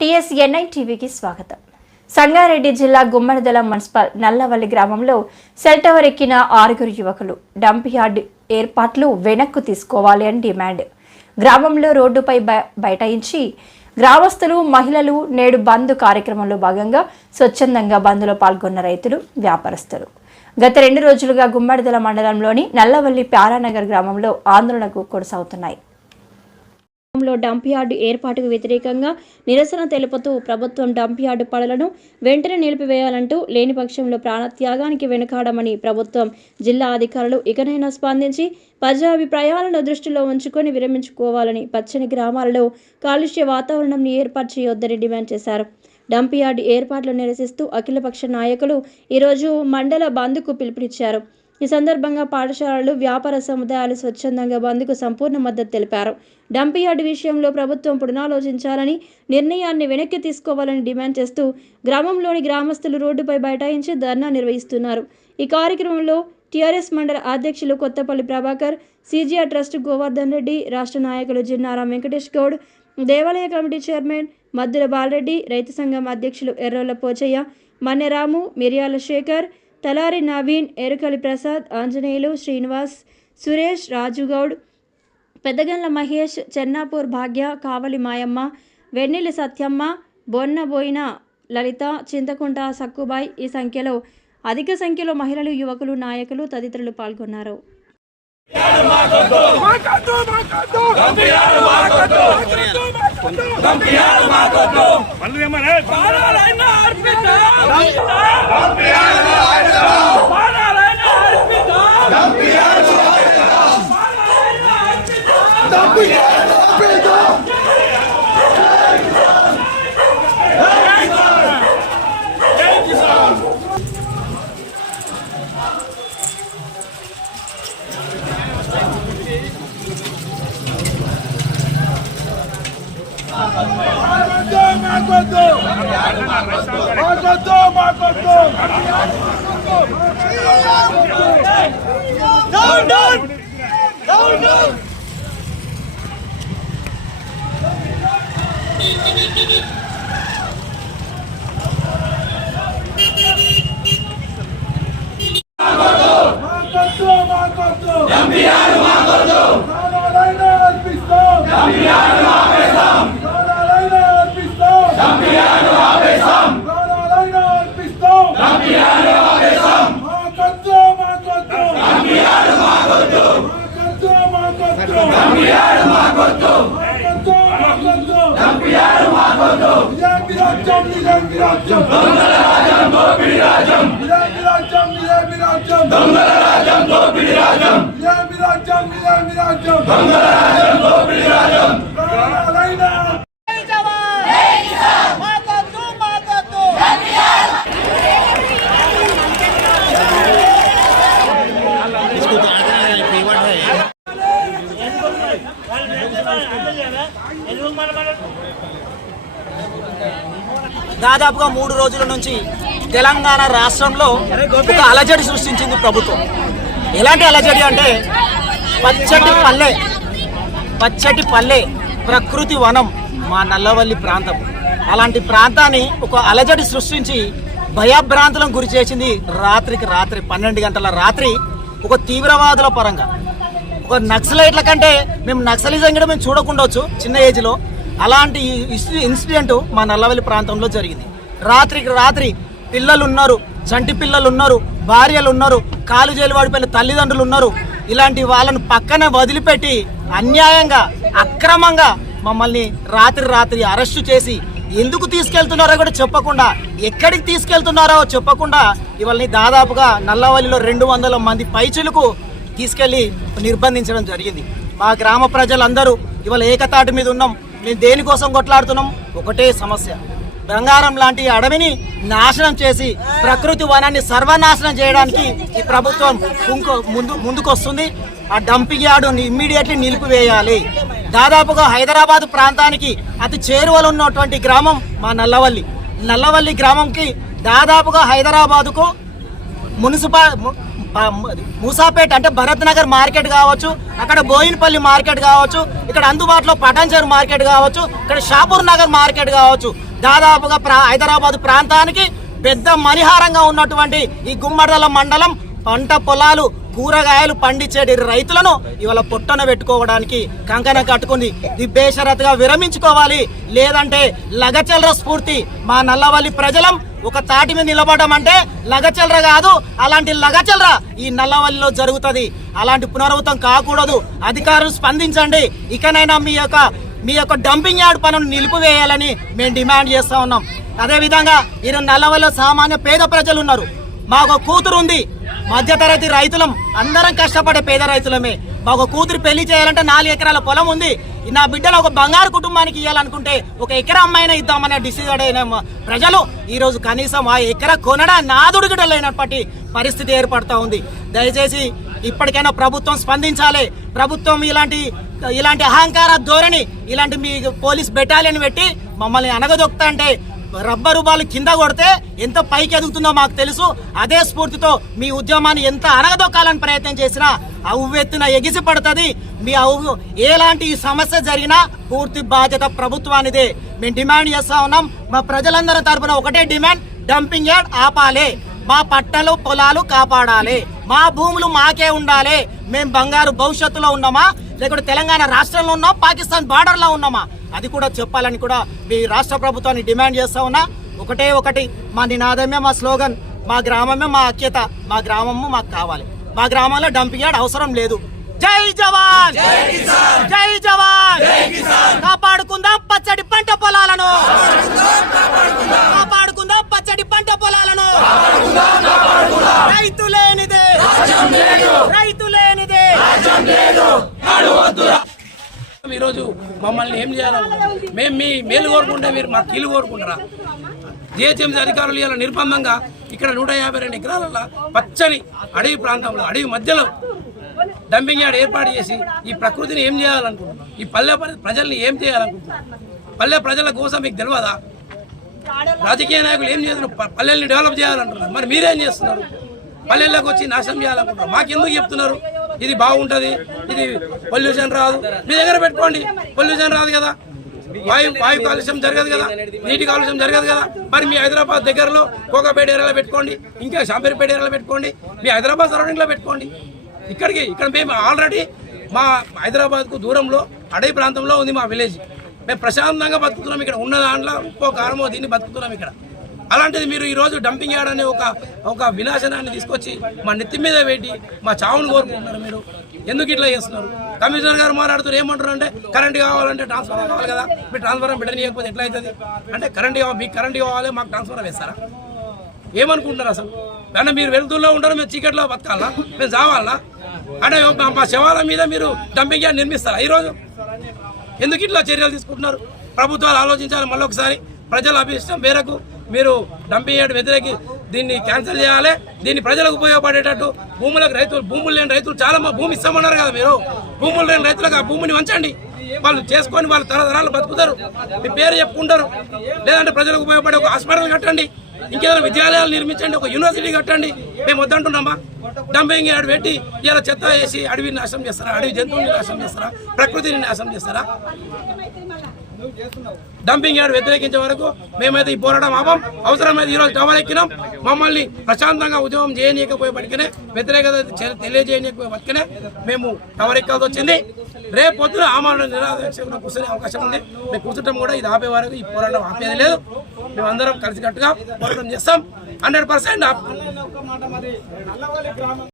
టీఎస్ఎన్ఐ టీవీకి స్వాగతం. సంగారెడ్డి జిల్లా గుమ్మడిదల మున్సిపల్ నల్లవల్లి గ్రామంలో సెల్ టవర్ ఎక్కిన ఆరుగురు యువకులు డంప్ యార్డ్ ఏర్పాట్లు వెనక్కు తీసుకోవాలి అని డిమాండ్. గ్రామంలో రోడ్డుపై బైఠాయించి గ్రామస్తులు మహిళలు నేడు బంద్ కార్యక్రమంలో భాగంగా స్వచ్ఛందంగా బంద్లో పాల్గొన్న రైతులు వ్యాపారస్తులు. గత రెండు రోజులుగా గుమ్మడిదల మండలంలోని నల్లవల్లి ప్యారానగర్ గ్రామంలో ఆందోళనకు కొనసాగుతున్నాయి. లో డంప్ యార్డు ఏర్పాటుకు వ్యతిరేకంగా నిరసన తెలుపుతూ ప్రభుత్వం డంప్ యార్డు పనులను వెంటనే నిలిపివేయాలంటూ లేని పక్షంలో ప్రాణత్యాగానికి వెనుకాడమని ప్రభుత్వం జిల్లా అధికారులు ఇకనైనా స్పందించి ప్రజాభిప్రాయాలను దృష్టిలో ఉంచుకొని విరమించుకోవాలని పచ్చని గ్రామాలలో కాలుష్య వాతావరణం ఏర్పాటు చేయొద్దని డిమాండ్ చేశారు. డంప్ యార్డు ఏర్పాట్లు నిరసిస్తూ అఖిలపక్ష నాయకులు ఈరోజు మండల బంద్కు పిలుపునిచ్చారు. ఈ సందర్భంగా పాఠశాలలు వ్యాపార సముదాయాలు స్వచ్ఛందంగా బంద్కు సంపూర్ణ మద్దతు తెలిపారు. డంప్ యార్డ్ విషయంలో ప్రభుత్వం పునరాలోచించాలని నిర్ణయాన్ని వెనక్కి తీసుకోవాలని డిమాండ్ చేస్తూ గ్రామంలోని గ్రామస్తులు రోడ్డుపై బైఠాయించి ధర్నా నిర్వహిస్తున్నారు. ఈ కార్యక్రమంలో టీఆర్ఎస్ మండల అధ్యక్షులు కొత్తపల్లి ప్రభాకర్ సీజీఆర్ ట్రస్ట్ గోవర్ధన్ రెడ్డి రాష్ట్ర నాయకులు జిన్నారాం వెంకటేష్ గౌడ్ దేవాలయ కమిటీ చైర్మన్ మద్దుల బాలరెడ్డి రైతు సంఘం అధ్యక్షులు ఎర్రోల పోచయ్య మన్నెరాము మిరియాల శేఖర్ తలారి నవీన్ ఎరుకలి ప్రసాద్ ఆంజనేయులు శ్రీనివాస్ సురేష్ రాజుగౌడ్ పెద్దగండ్ల మహేష్ చెన్నాపూర్ భాగ్య కావలి మాయమ్మ వెన్నెల్లి సత్యమ్మ బొన్నబోయిన లలిత చింతకుంట సక్కుబాయ్ ఈ సంఖ్యలో అధిక సంఖ్యలో మహిళలు యువకులు నాయకులు తదితరులు పాల్గొన్నారు. தம்பி Down, down! Down, down! Yang biar Bangla Rajam, Bopri Rajam. Bangla Rajam, Bopri Rajam. దాదాపుగా మూడు రోజుల నుంచి తెలంగాణ రాష్ట్రంలో ఒక అలజడి సృష్టించింది ప్రభుత్వం. ఎలాంటి అలజడి అంటే పచ్చటి పల్లె పచ్చటి పల్లె ప్రకృతి వనం మా నల్లవల్లి ప్రాంతం. అలాంటి ప్రాంతాన్ని ఒక అలజడి సృష్టించి భయభ్రాంతులకు గురి చేసింది రాత్రికి రాత్రి పన్నెండు గంటల రాత్రి ఒక తీవ్రవాదుల పరంగా. ఒక నక్సలైట్ల కంటే మేము నక్సలిజం కూడా మేము చూడకుండొచ్చు చిన్న ఏజ్లో. అలాంటి ఇన్సిడెంట్ మా నల్లవల్లి ప్రాంతంలో జరిగింది. రాత్రికి రాత్రి పిల్లలు ఉన్నారు చంటి పిల్లలు ఉన్నారు భార్యలు ఉన్నారు కాలు జైలు తల్లిదండ్రులు ఉన్నారు ఇలాంటి వాళ్ళను పక్కనే వదిలిపెట్టి అన్యాయంగా అక్రమంగా మమ్మల్ని రాత్రి రాత్రి అరెస్టు చేసి ఎందుకు తీసుకెళ్తున్నారో కూడా చెప్పకుండా ఎక్కడికి తీసుకెళ్తున్నారో చెప్పకుండా ఇవాళని దాదాపుగా నల్లవల్లిలో రెండు వందల మంది పైచులకు తీసుకెళ్ళి నిర్బంధించడం జరిగింది. మా గ్రామ ప్రజలందరూ ఇవాళ ఏకతాటి మీద ఉన్నాం. మేము దేనికోసం కొట్లాడుతున్నాం? ఒకటే సమస్య. బంగారం లాంటి అడవిని నాశనం చేసి ప్రకృతి వనాన్ని సర్వనాశనం చేయడానికి ఈ ప్రభుత్వం ముందు ముందుకొస్తుంది. ఆ డంపింగ్ యార్డు ఇమ్మీడియట్లీ నిలిపివేయాలి. దాదాపుగా హైదరాబాద్ ప్రాంతానికి అతి చేరువలో ఉన్నటువంటి గ్రామం మా నల్లవల్లి. నల్లవల్లి గ్రామంకి దాదాపుగా హైదరాబాదుకు మున్సిపల్ మూసాపేట్ అంటే భరత్ నగర్ మార్కెట్ కావచ్చు అక్కడ బోయినపల్లి మార్కెట్ కావచ్చు ఇక్కడ అందుబాటులో పటాన్చేరు మార్కెట్ కావచ్చు ఇక్కడ షాపూర్ నగర్ మార్కెట్ కావచ్చు. దాదాపుగా ప్రా హైదరాబాద్ ప్రాంతానికి పెద్ద మణిహారంగా ఉన్నటువంటి ఈ గుమ్మడదల మండలం పంట పొలాలు కూరగాయలు పండించేటి రైతులను ఇవాళ పొట్టన పెట్టుకోవడానికి కంకణ కట్టుకుంది. ఇది బేషరత్గా విరమించుకోవాలి. లేదంటే లగచల్ర స్ఫూర్తి మా నల్లవల్లి ప్రజలం ఒక తాటి మీద నిలబడడం అంటే లగచల్ర కాదు అలాంటి లగచల్ర ఈ నల్లవల్లిలో జరుగుతుంది. అలాంటి పునరావృతం కాకూడదు. అధికారులు స్పందించండి. ఇకనైనా మీ యొక్క మీ యొక్క డంపింగ్ యార్డ్ పనులు నిలిపివేయాలని మేము డిమాండ్ చేస్తూ ఉన్నాం. అదేవిధంగా ఈరోజు నల్లవల్లిలో సామాన్య పేద ప్రజలు ఉన్నారు. మాకు ఒక కూతురు ఉంది. మధ్యతరగతి రైతులం. అందరం కష్టపడే పేద రైతులమే. మాకు కూతురు పెళ్ళి చేయాలంటే నాలుగు ఎకరాల పొలం ఉంది. నా బిడ్డలు ఒక బంగారు కుటుంబానికి ఇవ్వాలనుకుంటే ఒక ఎకరా అమ్మాయినా ఇద్దామనే డిసిజన్ అయిన. ప్రజలు ఈరోజు కనీసం ఆ ఎకరా కొనడా నాదుడుగుడలేనప్పటి పరిస్థితి ఏర్పడుతూ ఉంది. దయచేసి ఇప్పటికైనా ప్రభుత్వం స్పందించాలి. ప్రభుత్వం ఇలాంటి ఇలాంటి అహంకార ధోరణి ఇలాంటి మీ పోలీస్ బెటాలియన్ పెట్టి మమ్మల్ని అనగదొక్తా అంటే రబ్బరు బాల్ కింద కొడితే ఎంత పైకి ఎదుగుతుందో మాకు తెలుసు. అదే స్ఫూర్తితో మీ ఉద్యమాన్ని ఎంత అనగదొక్కాలని ప్రయత్నం చేసినా ఆ ఉవ్వెత్తున ఎగిసి పడుతుంది. మీ అవు ఎలాంటి ఈ సమస్య జరిగినా పూర్తి బాధ్యత ప్రభుత్వానిదే. మేము డిమాండ్ చేస్తా ఉన్నాం. మా ప్రజలందరి తరపున ఒకటే డిమాండ్ డంపింగ్ యార్డ్ ఆపాలి. మా పట్టలు పొలాలు కాపాడాలి. మా భూములు మాకే ఉండాలి. మేము బంగారు భవిష్యత్తులో ఉన్నామా? లేకుంటే తెలంగాణ రాష్ట్రంలో ఉన్నాం పాకిస్తాన్ బార్డర్లో ఉన్నామా? అది కూడా చెప్పాలని కూడా మీ రాష్ట్ర ప్రభుత్వాన్ని డిమాండ్ చేస్తా ఉన్నా. ఒకటే ఒకటి మా నినాదమే మా స్లోగన్ మా గ్రామమే మా ఐక్యత మా గ్రామము మాకు కావాలి. మా గ్రామంలో డంపింగ్ యార్డ్ అవసరం లేదు. జై జవాన్! జై జవాన్! కాపాడుకుందాం పచ్చడి పంట పొలాలను! కాపాడుకుందాం పచ్చడి పంట పొలాలను రైతు లేనిదే రైతు లేనిదే ఈరోజు మమ్మల్ని ఏం చేయాలనుకుంటున్నారు మేము మీ మేలు కోరుకుంటే మీరు మా కీలు కోరుకుంటారా? జిహెచ్ఎంసీ అధికారులు ఇలా నిర్బంధంగా ఇక్కడ నూట యాభై రెండు ఎకరాల పచ్చని అడవి ప్రాంతంలో అడవి మధ్యలో డంపింగ్ యార్డ్ ఏర్పాటు చేసి ఈ ప్రకృతిని ఏం చేయాలనుకుంటున్నాం ఈ పల్లె ప్రజల్ని ఏం చేయాలనుకుంటున్నారు? పల్లె ప్రజల కోసం మీకు తెలియదా? రాజకీయ నాయకులు ఏం చేస్తున్నారు? పల్లెల్ని డెవలప్ చేయాలంటున్నారు. మరి మీరేం చేస్తున్నారు? పల్లెల్లోకి వచ్చి నాశనం చేయాలనుకుంటున్నారు. మాకెందుకు చెప్తున్నారు? ఇది బాగుంటుంది. ఇది పొల్యూషన్ రాదు. మీ దగ్గర పెట్టుకోండి. పొల్యూషన్ రాదు కదా. వాయు వాయు కాలుష్యం జరగదు కదా. నీటి కాలుష్యం జరగదు కదా. మరి మీ హైదరాబాద్ దగ్గరలో కోకాపేట ఏరియాలో పెట్టుకోండి. ఇంకా షాంపేరిపేట ఏరియాలో పెట్టుకోండి. మీ హైదరాబాద్ సరౌండింగ్లో పెట్టుకోండి. ఇక్కడికి ఇక్కడ మేము ఆల్రెడీ మా హైదరాబాద్కు దూరంలో అడవి ప్రాంతంలో ఉంది మా విలేజ్ మేము ప్రశాంతంగా బతుకుతున్నాం ఇక్కడ. ఉన్న దాంట్లో ఉప్పో కారమో దీన్ని బతుకుతున్నాం ఇక్కడ. అలాంటిది మీరు ఈరోజు డంపింగ్ యార్డ్ అనే ఒక ఒక వినాశనాన్ని తీసుకొచ్చి మా నెత్తి మీద పెట్టి మా చావును కోరుకుంటున్నారు మీరు. ఎందుకు ఇట్లా చేస్తున్నారు? కమిషనర్ గారు మాట్లాడుతున్నారు ఏమంటారు అంటే కరెంట్ కావాలంటే ట్రాన్స్ఫర్ కావాలి కదా మీరు ట్రాన్స్ఫర్ పెట్టనీయకపోతే ఎట్లా అవుతుంది? అంటే కరెంట్ కావాలి మీకు కరెంట్ కావాలి మాకు ట్రాన్స్ఫర్ వేస్తారా? ఏమనుకుంటున్నారు అసలు? కానీ మీరు వెలుతుల్లో ఉంటారు మేము చీకట్లో బతకాలా? మేము చావాలా? అంటే మా- మా శవాల మీద మీరు డంపింగ్ యార్డ్ నిర్మిస్తారా ఈరోజు ఎందుకు ఇట్లా చర్యలు తీసుకుంటున్నారు? ప్రభుత్వాలు ఆలోచించాలి మళ్ళీ ఒకసారి ప్రజల అభిష్టం మేరకు మీరు డంపింగ్ యార్డ్ వ్యతిరేకి దీన్ని క్యాన్సిల్ చేయాలి. దీన్ని ప్రజలకు ఉపయోగపడేటట్టు భూములకు రైతులు భూములు లేని రైతులు చాలా భూమి ఇస్తామన్నారు కదా మీరు. భూములు లేని రైతులకు ఆ భూమిని వంచండి. వాళ్ళు చేసుకొని వాళ్ళు తరతరాలు బతుకుతారు. మీ పేరు చెప్పుకుంటారు. లేదంటే ప్రజలకు ఉపయోగపడే ఒక హాస్పిటల్ కట్టండి. ఇంకేదైనా విద్యాలయాలు నిర్మించండి ఒక యూనివర్సిటీ కట్టండి. మేము వద్దంటున్నామా? డంపింగ్ యార్డ్ పెట్టి ఇలా చెత్త వేసి అడవిని నాశనం చేస్తారా? అడవి జంతువుని నాశనం చేస్తారా? ప్రకృతిని నాశనం చేస్తారా? డంపింగ్ యార్డ్ వ్యతిరేకించే వరకు మేమైతే ఈ పోరాటం ఆపం. అవసరమైతే ఈరోజు టవర్ ఎక్కినాం మమ్మల్ని ప్రశాంతంగా ఉద్యమం చేయనీయకపోయేపటికనే వ్యతిరేకత చె- తెలియజేయనీయకపోయేపటికనే మేము టవర్ ఎక్కాల్సి వచ్చింది. రేపు పొద్దున ఆమరణ నిరాదీక్ష కూర్చునే అవకాశం ఉంది. మేము కూర్చుంటాం కూడా ఇది ఆపే వరకు ఈ పోరాటం ఆపేది లేదు. మేమందరం కలిసికట్టుగా పోరాటం చేస్తాం. Hundred percent